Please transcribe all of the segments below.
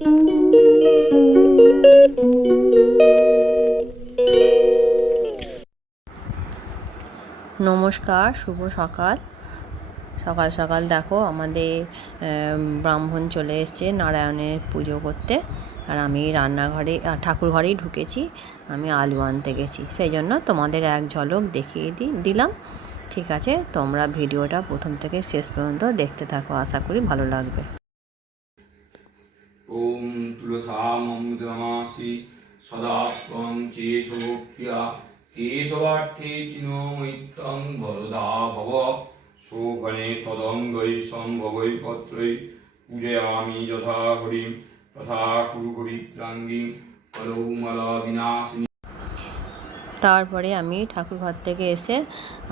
নমস্কার, শুভ সকাল। সকাল সকাল দেখো আমাদের ব্রাহ্মণ চলে এসছে নারায়ণের পুজো করতে, আর আমি রান্নাঘরে ঠাকুর ঘরেই ঢুকেছি। আমি আলু আনতে গেছি, সেই জন্য তোমাদের এক ঝলক দেখিয়ে দিলাম। ঠিক আছে, তোমরা ভিডিওটা প্রথম থেকে শেষ পর্যন্ত দেখতে থাকো, আশা করি ভালো লাগবে। ওম তুলসামৃতমাসি সদা ত্বং কেশবপ্রিয়া কেশবার্থে চিন্ময়িত্বং বরদা ভব শোভনে তদঙ্গৈ সম্ভবৈ পত্রৈ পূজয়ামি যথা হরিম তথা কুরু হরিত্রাঙ্গিং কলৌমালা বিনাশিনী। তারপরে আমি ঠাকুর ঘর থেকে এসে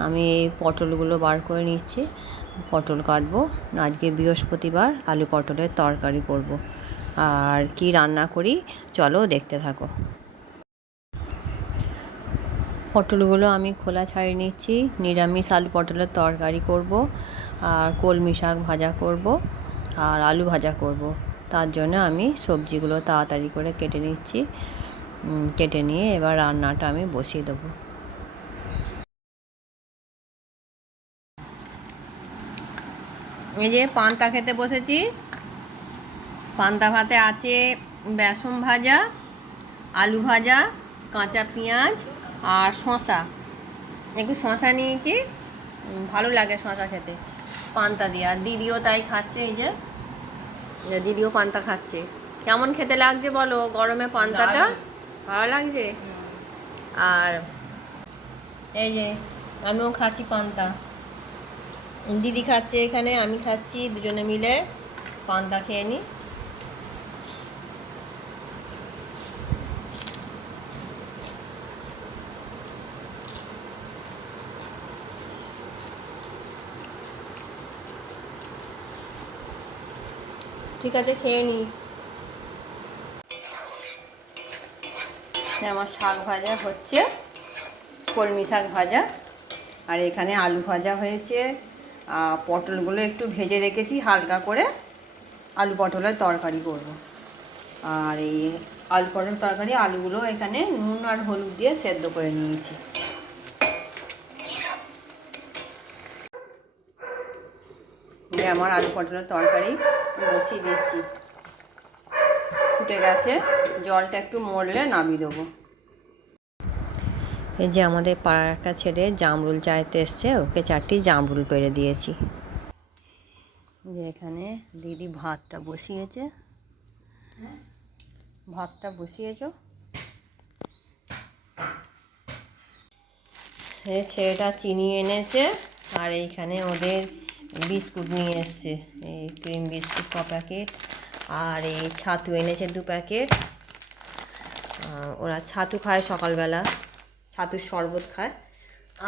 আমি এই পটলগুলো বার করে নিচ্ছি। পটল কাটবো, আজকে বৃহস্পতিবার, আলু পটলের তরকারি করব। আর কি রান্না করি চলো দেখতে থাকো। পটলগুলো আমি খোলা ছাড়িয়ে নিচ্ছি। নিরামিষ আলু পটলের তরকারি করব, আর কলমি শাক ভাজা করব, আর আলু ভাজা করব। তার জন্য আমি সবজিগুলো তাড়াতাড়ি করে কেটে নিচ্ছি। কেটে নিয়ে এবার রান্নাটা আমি বসিয়ে দেবো। এই যে পান্তা খেতে বসেছি। পান্তা ভাতে আছে বেসন ভাজা, আলু ভাজা, কাঁচা পেঁয়াজ আর শসা। একটু শসা নিয়েছি, ভালো লাগে শসা খেতে পান্তা দিয়ে। আর দিদিও তাই খাচ্ছে, এই যে দিদিও পান্তা খাচ্ছে। কেমন খেতে লাগছে বলো গরমে পান্তাটা? ভালো লাগছে। আর এই যে আমিও খাচ্ছি পান্তা, দিদি খাচ্ছে এখানে, আমি খাচ্ছি, দুজনে মিলে পান্তা খেয়ে নিই। ঠিক আছে, খেয়ে নিই। আমার শাক ভাজা হচ্ছে, কলমি শাক ভাজা, আর এখানে আলু ভাজা হয়েছে। পটলগুলো একটু ভেজে রেখেছি হালকা করে, আলু পটলের তরকারি করব। আর এই আলু পটল তরকারি, আলুগুলো এখানে নুন আর হলুদ দিয়ে সেদ্ধ করে নিয়েছি। আমার আলু পটলের তরকারি বসিয়ে দিচ্ছি, ফুটে গেছে, জলটা একটু মরলে নামিয়ে দেবো। এই যে আমাদের পাড়ার একটা ছেলে জামরুল চাইতে এসছে, ওকে 4টি জামরুল পেড়ে দিয়েছি। যে এখানে দিদি ভাতটা বসিয়েছে, এই ছেলেটা চিনি এনেছে, আর এইখানে ওদের বিস্কুট নিয়ে এসছে, এই ক্রিম বিস্কুট ক প্যাকেট, আর এই ছাতু এনেছে 2 প্যাকেট। ওরা ছাতু খায় সকালবেলা, ছাতুর শরবত খায়।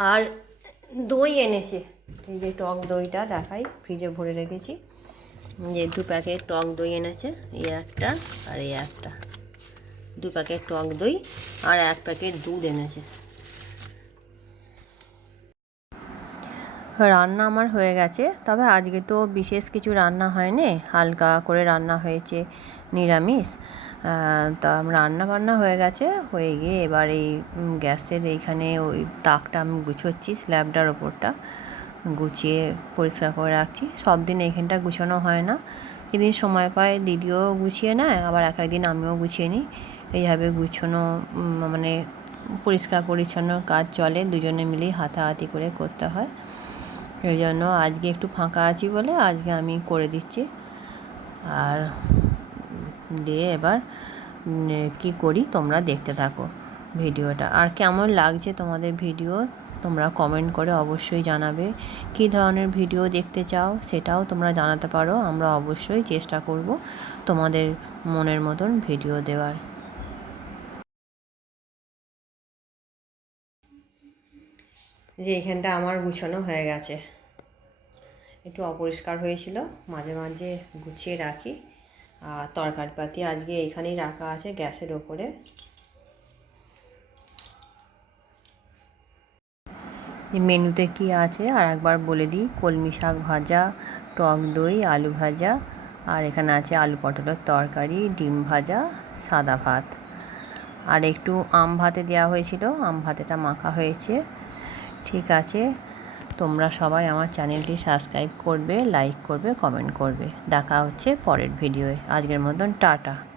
আর দই এনেছে, এই যে টক দইটা দেখাই, ফ্রিজে ভরে রেখেছি। যে 2 প্যাকেট টক দই এনেছে, এই একটা আর এই একটা, 2 প্যাকেট টক দই আর 1 প্যাকেট দুধ এনেছে। রান্না আমার হয়ে গেছে, তবে আজকে তো বিশেষ কিছু রান্না হয়নি, হালকা করে রান্না হয়েছে, নিরামিষ। তা রান্না বান্না হয়ে গেছে, হয়ে গিয়ে এবার এই গ্যাসের এইখানে ওই তাকটা আমি গুছোচ্ছি, স্ল্যাবটার ওপরটা গুছিয়ে পরিষ্কার করে রাখছি। সব দিন এইখানটা গুছানো হয় না, যেদিন সময় পায় দিদিও গুছিয়ে নেয়, আবার এক একদিন আমিও গুছিয়ে নিই। এইভাবে গুছানো মানে পরিষ্কার পরিচ্ছন্ন কাজ চলে, দুজনে মিলেই হাতাহাতি করে করতে হয়। এই জন্য আজকে একটু ফাঁকা আছি বলে আজকে আমি করে দিচ্ছি। আর দিয়ে এবার কি করি তোমরা দেখতে থাকো ভিডিওটা। আর কেমন লাগছে তোমাদের ভিডিও তোমরা কমেন্ট করে অবশ্যই জানাবে। কী ধরনের ভিডিও দেখতে চাও সেটাও তোমরা জানাতে পারো, আমরা অবশ্যই চেষ্টা করব তোমাদের মনের মতন ভিডিও দেওয়ার। যে এখানটা আমার গুছানো হয়ে গেছে, একটু অপরিষ্কার হয়েছিল, মাঝে মাঝে গুছিয়ে রাখি। আর তরকারিপাতি আজকে এইখানেই রাখা আছে গ্যাসের ওপরে। মেনুতে কি আছে আর একবার বলে দিই, কলমি শাক ভাজা, টক দই, আলু ভাজা, আর এখানে আছে আলু পটলের তরকারি, ডিম ভাজা, সাদা ভাত, আর একটু আম ভাতে দেওয়া হয়েছিল, আম ভাতেটা মাখা হয়েছে। ঠিক আছে, তোমরা সবাই আমার চ্যানেলটি সাবস্ক্রাইব করবে, লাইক করবে, কমেন্ট করবে। দেখা হচ্ছে পরের ভিডিওয়ে। আজকের মতন টাটা।